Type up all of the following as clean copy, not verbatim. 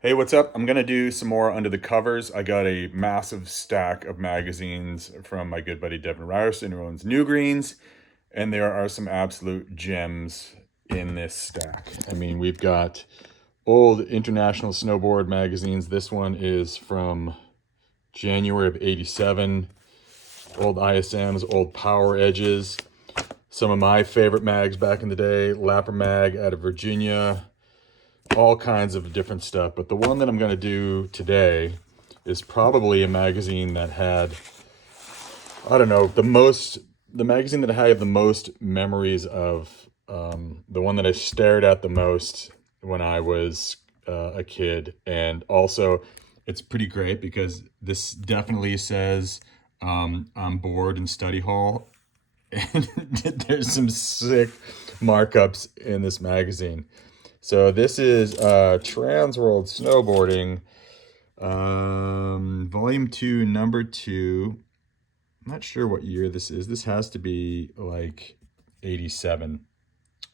Hey, what's up? I'm gonna do some more under the covers. I got a massive stack of magazines from my good buddy Devin Ryerson, who owns New Greens, and there are some absolute gems in this stack. I mean, we've got old international snowboard magazines. This one is from January of '87. Old ISMs, old Power Edges. Some of my favorite mags back in the day, Lapper Mag out of Virginia, all kinds of different stuff. But the one that I'm going to do today is probably a magazine that had, I don't know, the magazine that I have the most memories of, the one that I stared at the most when I was a kid. And also, it's pretty great because this definitely says I'm bored in study hall. And there's some sick markups in this magazine. So this is Trans World Snowboarding, Volume 2, Number 2. I'm not sure what year this is. This has to be like 87.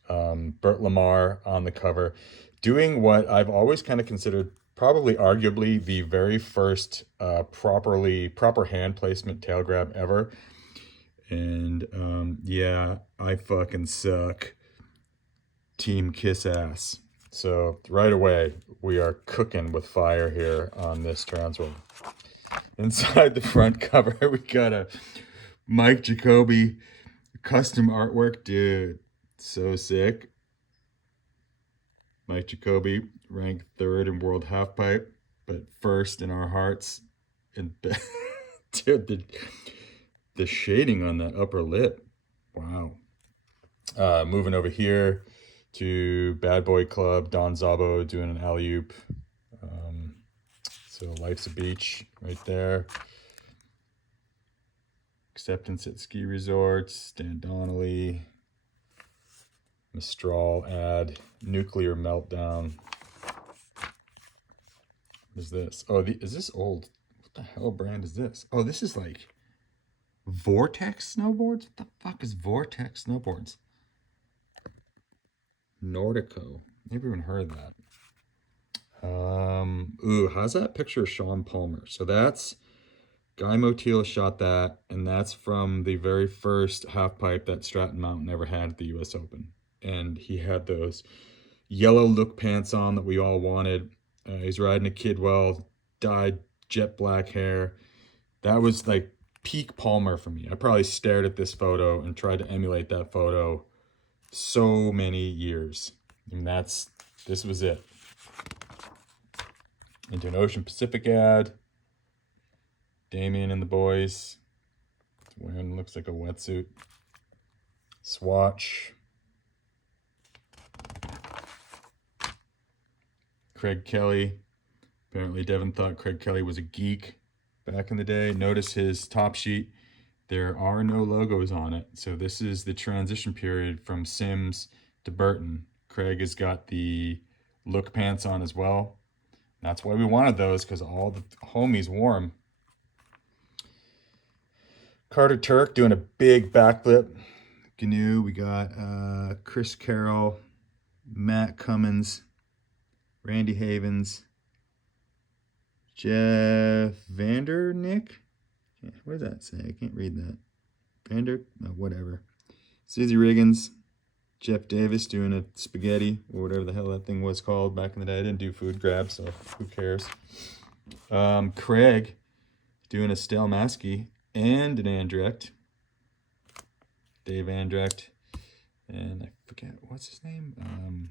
Bert Lamar on the cover, doing what I've always kind of considered probably arguably the very first proper hand placement tail grab ever. And yeah, I fucking suck. Team kiss ass. So right away, we are cooking with fire here on this Transworld. Inside the front cover, we got a Mike Jacoby custom artwork. Dude, so sick. Mike Jacoby ranked third in world halfpipe, but first in our hearts. And dude, the shading on that upper lip. Wow. Moving over here to Bad Boy Club, Don Zabo doing an alley-oop. So Life's a Beach right there. Acceptance at Ski Resorts, Stan Donnelly, Mistral ad, Nuclear Meltdown. What is this? Oh, is this old? What the hell brand is this? Oh, this is like Vortex snowboards? What the fuck is Vortex snowboards? Nordico. Never even heard of that. Ooh, how's that picture of Sean Palmer? So that's Guy Motil shot that, and that's from the very first half pipe that Stratton Mountain ever had at the US Open. And he had those yellow look pants on that we all wanted. He's riding a Kidwell, dyed jet black hair. That was like peak Palmer for me. I probably stared at this photo and tried to emulate that photo so many years. And this was it. Into an Ocean Pacific ad. Damien and the boys. Wearing, looks like a wetsuit. Swatch. Craig Kelly. Apparently Devin thought Craig Kelly was a geek back in the day. Notice his top sheet. There are no logos on it. So this is the transition period from Sims to Burton. Craig has got the look pants on as well. That's why we wanted those, because all the homies wore them. Carter Turk doing a big backflip. GNU, we got Chris Carroll, Matt Cummins, Randy Havens, Jeff Vandernick. What does that say? I can't read that. Whatever. Susie Riggins, Jeff Davis doing a spaghetti, or whatever the hell that thing was called back in the day. I didn't do food grabs, so who cares? Craig doing a Stelmaski and an Andrecht. Dave Andrecht. And I forget, what's his name?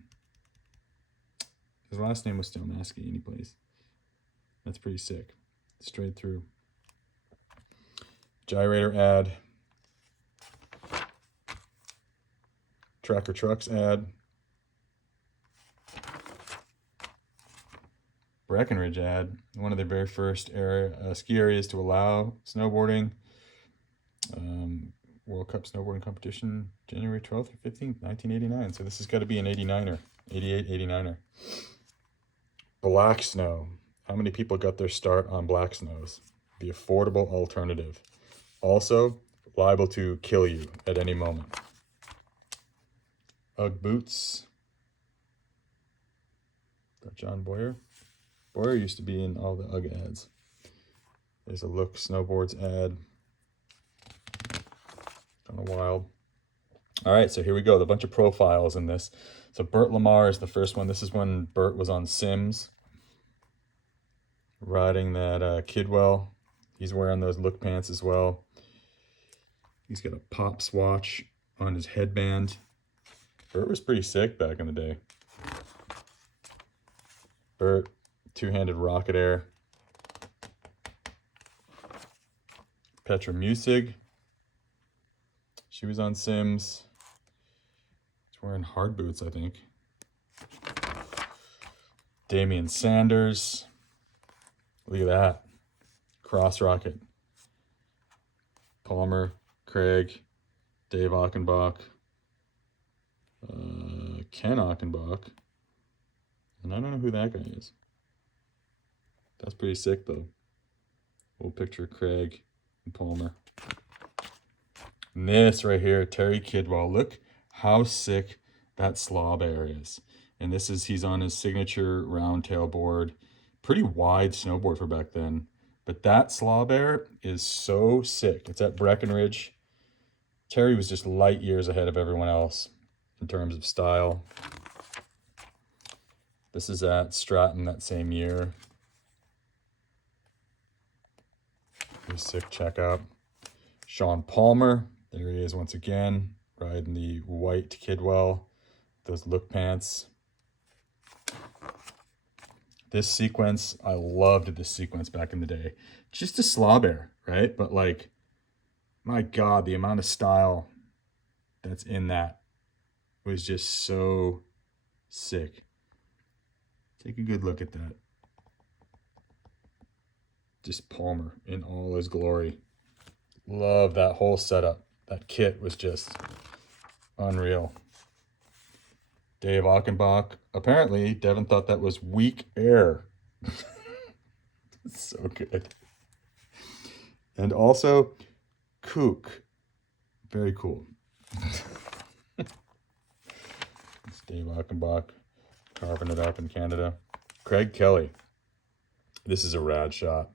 His last name was Stelmaski, anyplace. That's pretty sick. Straight through. Gyrator ad. Tracker Trucks ad. Breckenridge ad. One of their very first ski areas to allow snowboarding. World Cup snowboarding competition, January 12th or 15th, 1989. So this has got to be an 89er, 88, 89er. Black Snow. How many people got their start on Black Snows? The affordable alternative. Also, liable to kill you at any moment. Ugg boots. Got John Boyer. Boyer used to be in all the UGG ads. There's a Look Snowboards ad. Kind of wild. All right, so here we go. A bunch of profiles in this. So Bert Lamar is the first one. This is when Bert was on Sims, riding that Kidwell. He's wearing those Look pants as well. He's got a Pops watch on his headband. Bert was pretty sick back in the day. Bert, two-handed rocket air. Petra Musig. She was on Sims. She's wearing hard boots, I think. Damian Sanders. Look at that. Cross rocket. Palmer, Craig, Dave Achenbach, Ken Achenbach. And I don't know who that guy is. That's pretty sick, though. We'll picture Craig and Palmer. And this right here, Terry Kidwell. Look how sick that slob air is. And this is, he's on his signature round tail board. Pretty wide snowboard for back then. But that slob air is so sick. It's at Breckenridge. Terry was just light years ahead of everyone else in terms of style. This is at Stratton that same year. Pretty sick checkout. Sean Palmer. There he is once again, riding the white Kidwell, those Look pants. This sequence, I loved this sequence back in the day. Just a slob air, right? But like, my God, the amount of style that's in that was just so sick. Take a good look at that. Just Palmer in all his glory. Love that whole setup. That kit was just unreal. Dave Achenbach. Apparently, Devin thought that was weak air. So good. And also, Kook. Very cool. It's Dave Achenbach carving it up in Canada. Craig Kelly. This is a rad shot.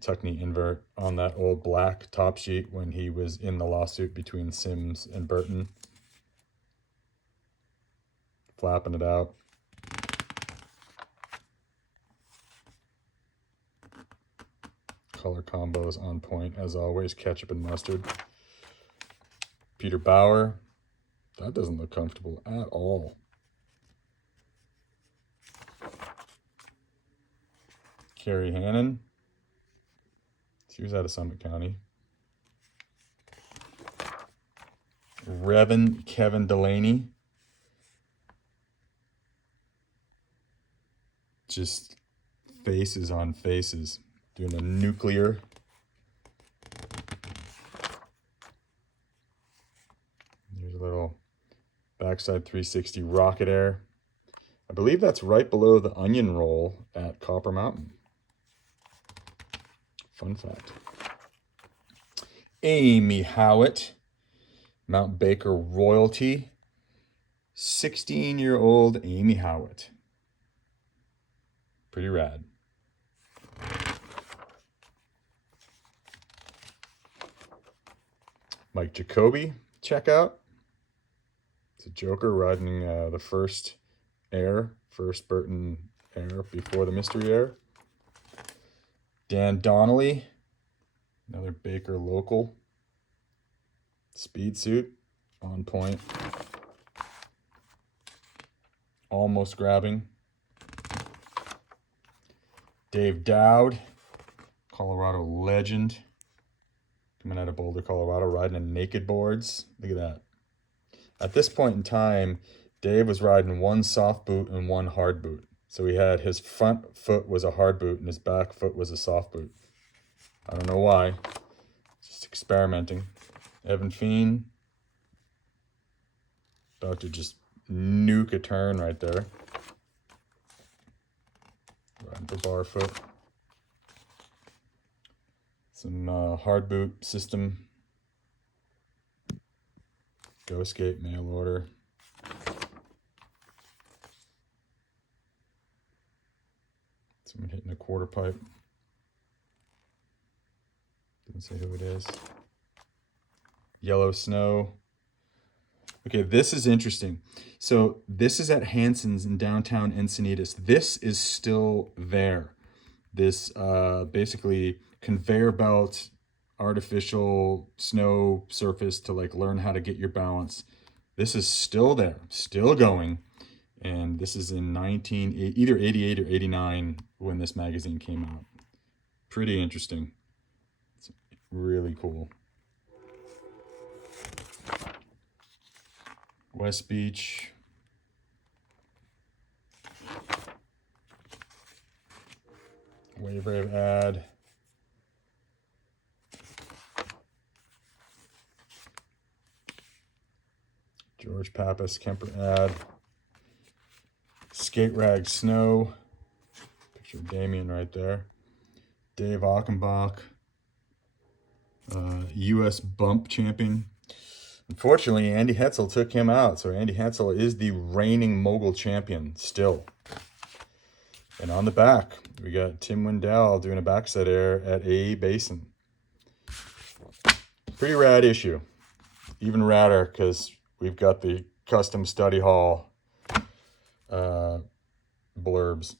Tuck knee invert on that old black top sheet when he was in the lawsuit between Sims and Burton. Flapping it out. Color combos on point as always. Ketchup and mustard. Peter Bauer. That doesn't look comfortable at all. Carrie Hannon. She was out of Summit County. Revan Kevin Delaney. Just faces on faces. Doing a nuclear. There's a little backside 360 rocket air. I believe that's right below the onion roll at Copper Mountain. Fun fact. Amy Howitt, Mount Baker royalty. 16-year-old Amy Howitt. Pretty rad. Mike Jacoby, check out. It's a Joker riding the first Burton air before the mystery air. Dan Donnelly, another Baker local. Speed suit, on point. Almost grabbing. Dave Dowd, Colorado legend. Coming out of Boulder, Colorado, riding in naked boards. Look at that. At this point in time, Dave was riding one soft boot and one hard boot. So he had his front foot was a hard boot and his back foot was a soft boot. I don't know why. Just experimenting. Evan Feen. About to just nuke a turn right there. Riding for Barfoot. Some hard boot system. Go Skate mail order. Someone hitting a quarter pipe. Didn't say who it is. Yellow snow. Okay, this is interesting. So this is at Hanson's in downtown Encinitas. This is still there. This basically conveyor belt, artificial snow surface to like learn how to get your balance. This is still there, still going. And this is in either 88 or 89 when this magazine came out. Pretty interesting. It's really cool. West Beach. Wave Rave ad. George Pappas Kemper ad. Skate Rag Snow. Picture of Damien right there. Dave Achenbach. U.S. Bump Champion. Unfortunately, Andy Hetzel took him out. So Andy Hetzel is the reigning mogul champion still. And on the back, we got Tim Wendell doing a backset air at A Basin. Pretty rad issue. Even radder because we've got the custom study hall blurbs.